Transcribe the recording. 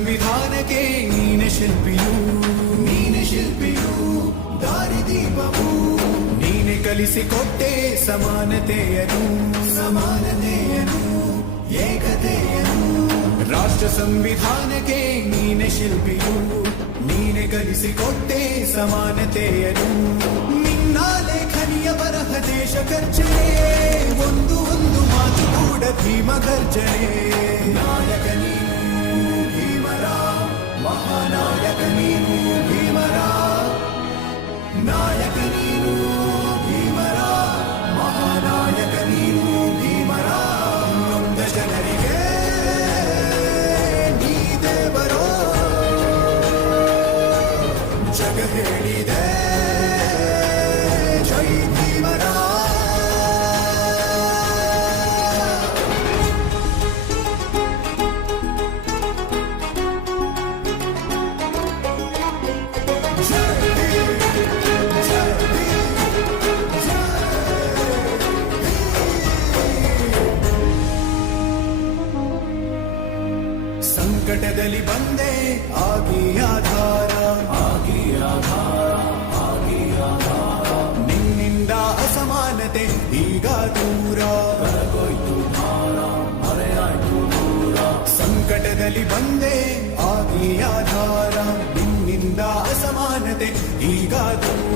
ಸಂವಿಧಾನಕ್ಕೆ ನೀನೆ ಶಿಲ್ಪಿಯು ದಾರಿದೀಪವು ನೀನೆ ಕಲಿಸಿಕೊಟ್ಟೆ ಸಮಾನತೆಯನು ಏಕತೆಯನು ರಾಷ್ಟ್ರ ಸಂವಿಧಾನಕ್ಕೆ ನೀನೆ ಶಿಲ್ಪಿಯು ನೀನೆ ಕಲಿಸಿಕೊಟ್ಟೆ ಸಮಾನತೆಯನು ನಿನ್ನ ಲೇಖನಿಯ ಬರಹ ದೇಶ ಖರ್ಚನೆ ಒಂದು ಮಾತು ಕೂಡ ಭೀಮ ಗರ್ಜನೆ ನಾಯಕ ನೀನು ಭೀಮರ ಮಹಾನಾಯಕ ನೀನು ಭೀಮರ ನಾಯಕ ನೀನು ಭೀಮರ ಮಹಾನಾಯಕ ನೀನು ಭೀಮರ ನೊಂದ ಜನರಿಗೆ ನೀ ದೇವರೋ ಜಗ ಹೇಳಿದೆ ಜೈ ಭೀಮರ ಸಂಕಟದಲ್ಲಿ ಬಂದೆ ಆಗಿ ಆಧಾರ ನಿನ್ನಿಂದ ಅಸಮಾನತೆ ಈಗ ದೂರ ಸಂಕಟದಲ್ಲಿ ಬಂದೆ ಆಗಿ ಆಧಾರ ನಿನ್ನಿಂದ ಅಸಮಾನತೆ ಈಗ ದೂರ